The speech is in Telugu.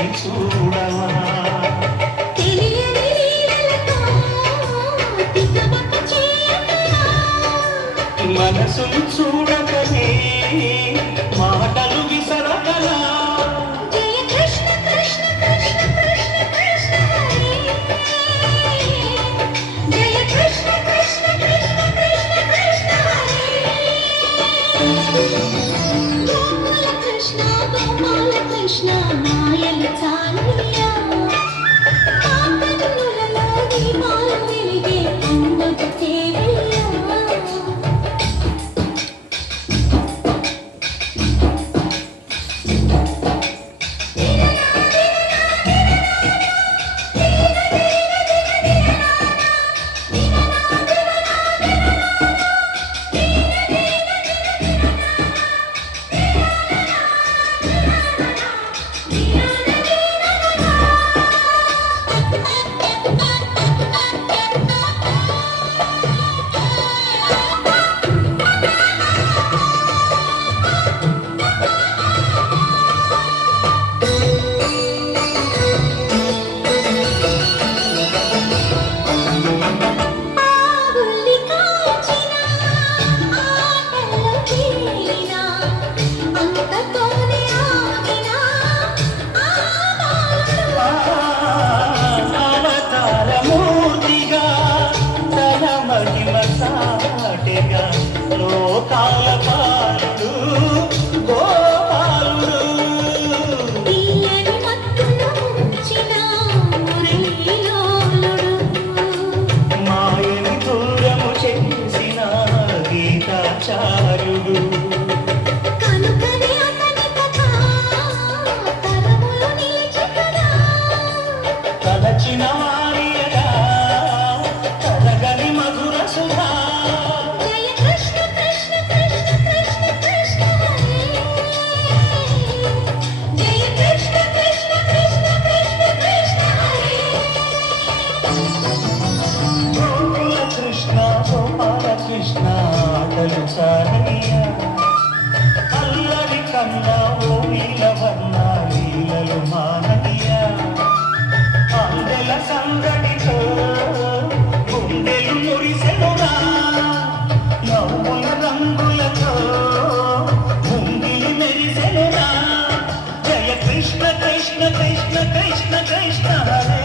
వెళ్ళి చూడవా మనసును చూడకనే మాటలు విసరగలా జయ కృష్ణ కృష్ణ కృష్ణ కృష్ణ కృష్ణ జయ కృష్ణ కృష్ణ కృష్ణ కృష్ణ కృష్ణ గోపాల కృష్ణ గోపాల కృష్ణ మాయలు చాలయ్యా ఆ కన్నులలో దీపాలు వెలిగే అందుకు చేరయ్యా అవతారమూర్తిగా తన మహిమ సాటిగా లోకాల పాలుడు గోపాలుడు తీయని మత్తులో ముంచిన మురళీలోలుడు మాయని దూరము చేసిన గీతాచారుడు కనుకనే అతని కథ తరములు నిలిచి కదా తలచిన వారియగా తరగని మధుర సుధా జయ కృష్ణ కృష్ణ కృష్ణ కృష్ణ కృష్ణ హరే జయ కృష్ణ కృష్ణ కృష్ణ కృష్ణ కృష్ణ హరే గోకుల కృష్ణ గోపాల కృష్ణ ఆటలు సారయ్యా అల్లరి కన్నా ఓ నీలవర్ణ లీలలు మానయ్యా అందెల సందడితో గుండెలు మురిసెనురా నవ్వుల రంగులతో ముంగిలి మెరిసెనురా జయ కృష్ణ కృష్ణ కృష్ణ కృష్ణ కృష్ణ హరే